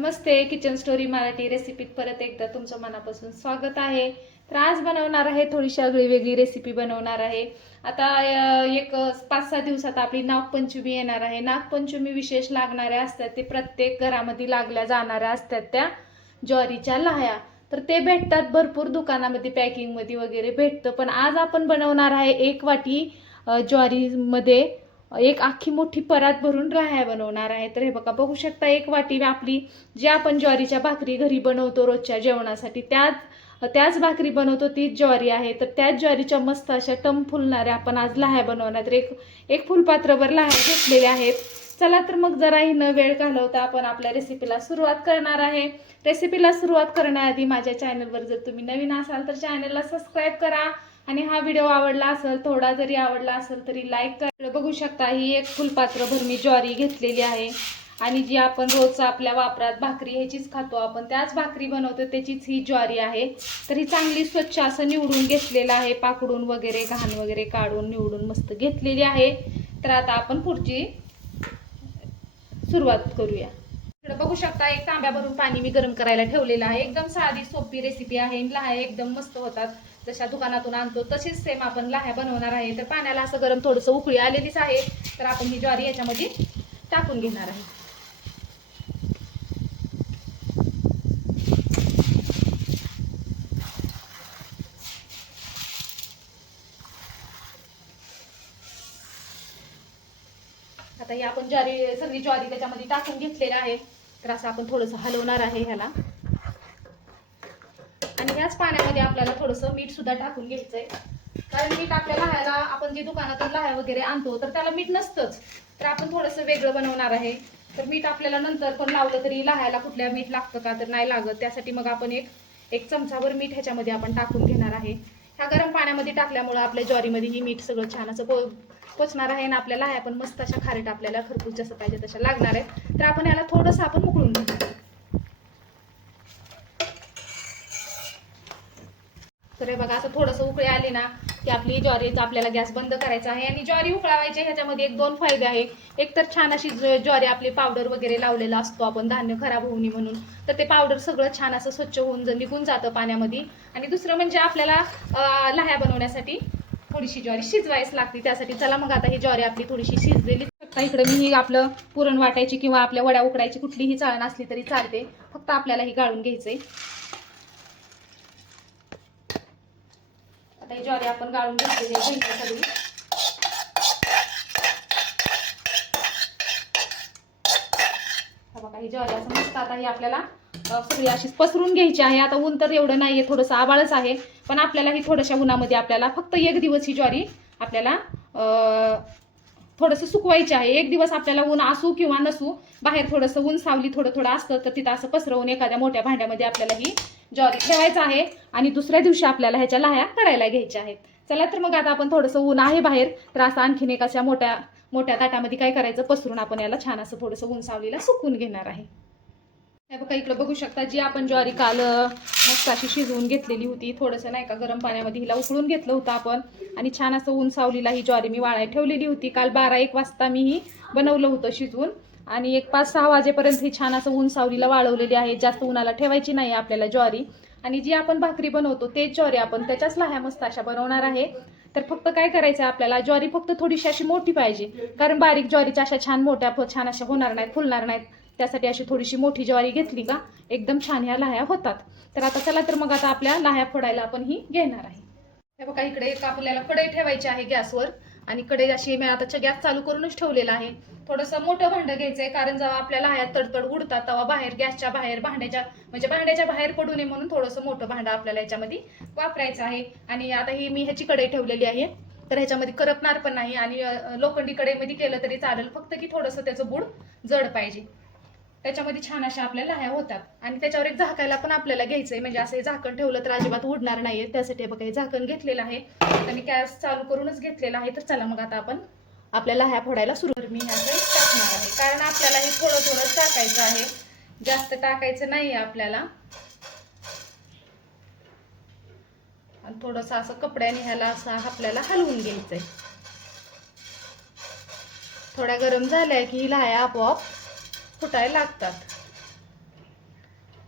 नमस्ते kitchen story Marathi रेसिपीत परत एकदा तुमचं मनापासून स्वागत आहे. तर आज बनवणार आहे थोडीशी आगळी वेगळी रेसिपी बनवणार आहे. आता एक पाच सहा दिवसात आपली नागपंचमी येणार आहे. नागपंचमी विशेष लागणाऱ्या असतात ते प्रत्येक घरामध्ये लागल्या जाणाऱ्या असतात त्या ज्वारीच्या लाह्या. तर ते भेटतात भरपूर दुकानामध्ये पॅकिंगमध्ये वगैरे भेटतं. पण आज आपण बनवणार आहे एक वाटी ज्वारीमध्ये एक अख्खी मोठी परात भरून राह्या बनवणार आहे. तर हे बघा बघू शकता एक वाटी आपली जी आपण ज्वारीच्या भाकरी घरी बनवतो रोजच्या जेवणासाठी त्याच त्याच भाकरी बनवतो तीच ज्वारी आहे. तर त्याच ज्वारीच्या मस्त अशा टम फुलणाऱ्या आपण आज लाह्या बनवणार. तर एक एक फुलपात्रभर लाह्या घेतलेल्या आहेत. चला तर मग जराही न वेळ घालवता आपण आपल्या रेसिपीला सुरुवात करणार आहे. रेसिपीला सुरुवात करण्याआधी माझ्या चॅनलवर जर तुम्ही नवीन असाल तर चॅनलला सबस्क्राईब करा. आणि हा व्हिडिओ आवडला असेल थोडा जरी आवडला असेल तरी लाईक करा. बघू शकता ही एक फुलपात्रभर मी ज्वारी घेतलेली आहे. आणि जी आपण रोज आपल्या वापरात भाकरी ह्याचीच खातो. आपण त्याच भाकरी बनवतो त्याचीच ही ज्वारी आहे. तर ही चांगली स्वच्छ असं निवडून घेतलेलं आहे. पाकडून वगैरे घाण वगैरे काढून निवडून मस्त घेतलेली आहे. तर आता आपण पुढची सुरुवात करूया. तर बघू शकता एक तांब्या भरून पाणी मी गरम करायला ठेवलेलं आहे. एकदम साधी सोपी रेसिपी आहे. लाह्या एकदम मस्त होतात. जशा दुकानातून आणतो तशीच सेम आपण लाह्या बनवणार आहे. तर पाण्याला असं गरम थोडंसं उकळी आलेलीच आहे. तर आपण ही ज्वारी याच्यामध्ये टाकून घेणार आहे. आता ही आपण ज्वारी सगळी ज्वारी त्याच्यामध्ये टाकून घेतलेली आहे. तर असं आपण थोडंसं हलवणार आहे ह्याला. आणि ह्याच पाण्यामध्ये आपल्याला थोडंसं मीठ सुद्धा टाकून घ्यायचंय. कारण मीठ आपल्या लाह्याला आपण जे दुकानातून लाह्या वगैरे आणतो तर त्याला मीठ नसतंच. तर आपण थोडंसं वेगळं बनवणार आहे. तर मीठ आपल्याला नंतर पण लावलं तरी लाह्याला कुठल्या मीठ लागतं का तर नाही लागत. त्यासाठी मग आपण एक एक चमचाभर मीठ ह्याच्यामध्ये आपण टाकून घेणार आहे. ह्या गरम पाण्यामध्ये टाकल्यामुळं आपल्या ज्वारीमध्ये ही मीठ सगळं छान असं पो पोचणार आहे ना आपल्याला आहे पण मस्त अशा खारेट आपल्याला खरपूस जसं पाहिजे तशा लागणार आहेत तर आपण याला थोडंसं आपण उकळून घेऊ. तर हे बघा असं थोडंसं उकळी आली ना की आपली ज्वारीचा आपल्याला गॅस बंद करायचा आहे आणि ज्वारी उकळावायची ह्याच्यामध्ये एक दोन फायदे आहे एक तर छान अशी ज्वारी आपली पावडर वगैरे लावलेला असतो आपण धान्य खराब होऊ नये म्हणून. तर ते पावडर सगळं छान असं स्वच्छ होऊन निघून जातं पाण्यामध्ये. आणि दुसरं म्हणजे आपल्याला लाह्या बनवण्यासाठी थोडीशी ज्वारी शिजवायच लागते. त्यासाठी चला मग आता ही ज्वारी आपली थोडीशी शिजलेली. इकडे मी ही आपलं पुरण वाटायची किंवा आपल्या वड्या उकडायची कुठलीही चाळण असली तरी चालते. फक्त आपल्याला ही गाळून घ्यायचंय. आता ही ज्वारी आपण गाळून घेतलेली आहे सगळी. बघा ही ज्वारी असं मस्त आता ही आपल्याला सगळी अशी पसरून घ्यायची आहे. आता ऊन तर एवढं नाहीये थोडंसं आबाळच आहे. पण आपल्याला ही थोड्याशा उन्हामध्ये आपल्याला फक्त एक दिवस ही ज्वारी आपल्याला थोडंसं सुकवायची आहे. एक दिवस आपल्याला ऊन असू किंवा नसू बाहेर थोडंसं ऊन सावली थोडं थोडं असतं तर तिथं असं पसरवून एखाद्या मोठ्या भांड्यामध्ये आपल्याला ही ज्वारी ठेवायचं आहे आणि दुसऱ्या दिवशी आपल्याला ह्याच्या लाह्या करायला घ्यायच्या आहेत. चला तर मग आता आपण थोडंसं ऊन आहे बाहेर तर असं आणखीन एक अशा मोठ्या मोठ्या ताटामध्ये काय करायचं? पसरून आपण याला छान असं थोडंसं ऊन सावलीला सुकून घेणार आहे. हे बघा इकडं बघू शकता जी आपण ज्वारी काल मस्त अशी शिजवून घेतलेली होती. थोडंसं नाही का गरम पाण्यामध्ये हिला उकळून घेतलं होतं आपण. आणि छान असं ऊन सावलीला ही ज्वारी मी वाळायला ठेवलेली होती. काल बारा एक वाजता मी ही बनवलं होतं शिजवून. आणि एक पाच सहा वाजेपर्यंत ही छान असं ऊन सावलीला वाळवलेली आहे. जास्त उन्हाला ठेवायची नाही आपल्याला ज्वारी. आणि जी आपण भाकरी बनवतो ते ज्वारी आपण त्याच्याच लाह्या मस्त अशा बनवणार आहे. तर फक्त काय करायचं आहे आपल्याला? ज्वारी फक्त थोडीशी अशी मोठी पाहिजे. कारण बारीक ज्वारीच्या अशा छान मोठ्या छान अशा होणार नाहीत फुलणार नाहीत. त्यासाठी अशी थोडीशी मोठी ज्वारी घेतली का एकदम छान ह्या लाह्या होतात. तर आता चला तर मग आता आपल्या लाह्या फोडायला आपण ही घेणार आहे. हे बघा इकडे एक आपल्याला कढई ठेवायची आहे गॅसवर. आणि कढई अशी मी आता गॅस चालू करूनच ठेवलेला आहे. थोडंसं मोठं भांडं आहे कारण जेव्हा आपल्याला हयात तडतड उडतात तेव्हा बाहेर गॅसच्या बाहेर भांड्याच्या म्हणजे भांड्याच्या बाहेर पडू नये म्हणून थोडंसं मोठं भांडं आपल्याला याच्यामध्ये वापरायचं आहे. आणि आता ही मी ह्याची कढई ठेवलेली आहे. तर ह्याच्यामध्ये करपणार पण नाही आणि लोखंडी कढईमध्ये केलं तरी चालेल. फक्त की थोडंसं त्याचं बूड जड पाहिजे. त्याच्यामध्ये छान अशा आपल्या लाह्या होतात. आणि त्याच्यावर एक झाकायला पण आपल्याला घ्यायचं आहे म्हणजे असं हे झाकण ठेवलं तर अजिबात उडणार नाहीये. त्यासाठी बघा हे झाकण घेतलेलं आहे. आणि गॅस चालू करूनच घेतलेला आहे. तर चला मग आता आपण आपल्या लाह्या फोडायला सुरू मी ह्याचं टाकणार आहे. कारण आपल्याला हे थोडं थोडं टाकायचं आहे. जास्त टाकायचं नाही आपल्याला. आणि थोडंसं असं कपड्याने ह्याला असं आपल्याला हलवून घ्यायचंय. थोड्या गरम झाल्या की ही लाह्या आपोआप. फुटायला लागतात.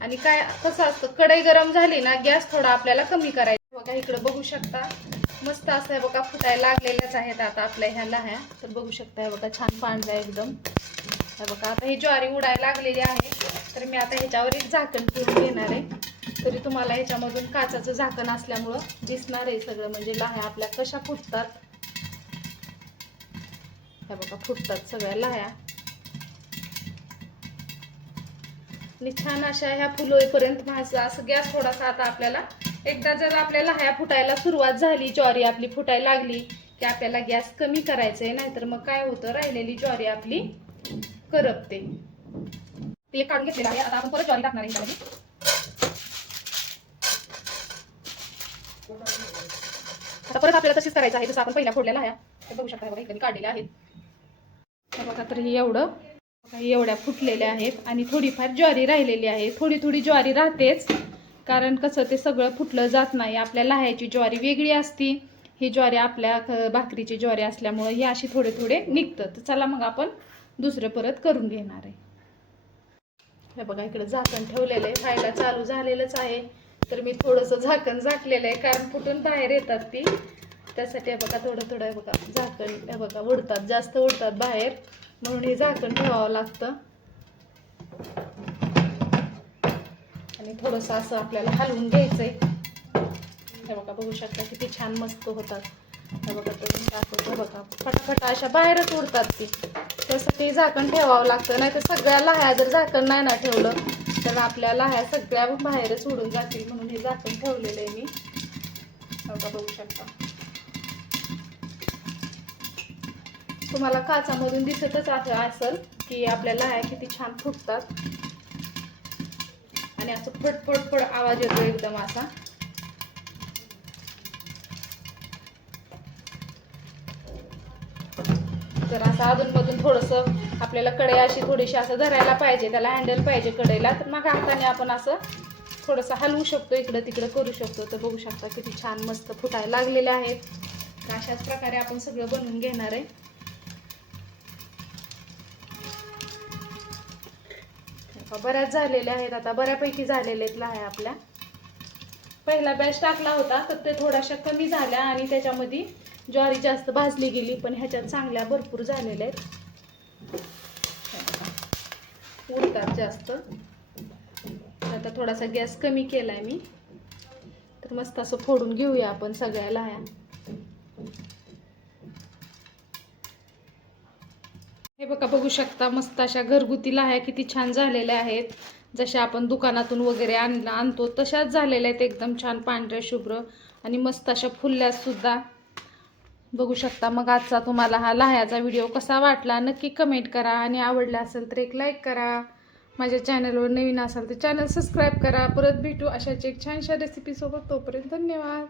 आणि काय कसं असतं कढई गरम झाली ना गॅस थोडा आपल्याला कमी करायचा. बघा इकडं बघू शकता. मस्त असं आहे बघा फुटायला लागलेल्याच आहेत आता आपल्या ह्या लह्या. तर बघू शकता हे बघा छान पांढरा एकदम. हे बघा आता ही ज्वारी उडायला लागलेली आहे. तर मी आता ह्याच्यावर एक झाकण ठेवून घेणार आहे. तरी तुम्हाला ह्याच्यामधून काचाचं झाकण असल्यामुळं दिसणार आहे सगळं. म्हणजे लाह्या आपल्या कशा फुटतात. ह्या बघा फुटतात सगळ्या लाह्या. आणि छान अशा ह्या फुलोईपर्यंत माझं असं गॅस थोडासा आता आपल्याला एकदा जर आपल्याला ह्या फुटायला सुरुवात झाली ज्वारी आपली फुटायला लागली की आपल्याला गॅस कमी करायचा आहे नाहीतर मग काय होतं राहिलेली ज्वारी आपली करपते. ते काढून घेतलेलं आहे. आता आपण परत ज्वारी टाकणार आहे आता परत आपल्याला तशीच करायचं आहे जसं आपण पहिल्या फोडलेला आहे बघू शकता बघा इकडे काढलेले आहेत. बघा तर हे एवढं एवढ्या फुटलेल्या आहेत आणि थोडीफार ज्वारी राहिलेली आहे. थोडी थोडी ज्वारी राहतेच. कारण कसं ते सगळं फुटलं जात नाही. आपल्या लाह्याची ज्वारी वेगळी असती. ही ज्वारी आपल्या भाकरीची ज्वारी असल्यामुळं ही अशी थोडे थोडे निघतं. तर चला मग आपण दुसरं परत करून घेणार आहे. हे बघा इकडे झाकण ठेवलेलं आहे. खायला चालू झालेलंच आहे. तर मी थोडंसं झाकण झाकलेलं आहे. कारण फुटून बाहेर येतात ती. त्यासाठी हे बघा थोडं थोडं बघा झाकण बघा उडतात. जास्त उडतात बाहेर. म्हणून हे झाकण ठेवावं लागतं. आणि थोडंसं असं आपल्याला हलवून घ्यायचंय. हे बघा बघू शकता किती छान मस्त होतात. हे बघा तुम्ही दाखवतो बघा. अशा बाहेरच उडतात ती. तसं ते झाकण ठेवावं लागतं. नाही तर सगळ्या लाह्या जर झाकण नाही ना ठेवलं तर आपल्या लाह्या सगळ्या बाहेरच उडून जातील म्हणून हे झाकण ठेवलेलं आहे मी. बघा बघू शकता. तुम्हाला काचामधून दिसतच आहे असेल की आपल्या लाया किती छान फुटतात. आणि असं फट आवाज येतो एकदम असा. तर असं अधूनमधून थोडंसं आपल्याला कढई अशी थोडीशी असं धरायला पाहिजे त्याला हँडल पाहिजे कढईला. तर मग हाताने आपण असं थोडंसं हलवू शकतो इकडं तिकडं करू शकतो. तर बघू शकता किती छान मस्त फुटायला लागलेले आहेत तर अशाच प्रकारे आपण सगळं बनवून घेणार आहे. बऱ्याच झालेल्या आहेत आता बऱ्यापैकी झालेले आहेत लाह्या आपल्या. पहिला बॅच टाकला होता तर ते थोड्याशा कमी झाल्या आणि त्याच्यामध्ये ज्वारी जास्त भाजली गेली पण ह्याच्यात चांगल्या भरपूर झालेल्या आहेत. उडतात जास्त. आता थोडासा गॅस कमी केला आहे मी. तर मस्त असं फोडून घेऊया आपण सगळ्या लाह्या हे बघा बघू शकता मस्त अशा घरगुती लाह्या किती छान झालेल्या आहेत. जशा आपण दुकानातून वगैरे आण आणतो तशाच झालेल्या आहेत एकदम छान पांढऱ्या शुभ्र आणि मस्त अशा फुलल्यासुद्धा बघू शकता मग आजचा तुम्हाला हा लाह्याचा व्हिडिओ कसा वाटला नक्की कमेंट करा आणि आवडला असेल तर एक लाईक करा. माझ्या चॅनलवर नवीन असाल तर चॅनल सबस्क्राईब करा. परत भेटू अशाच एक छानशा रेसिपीसोबत तोपर्यंत धन्यवाद.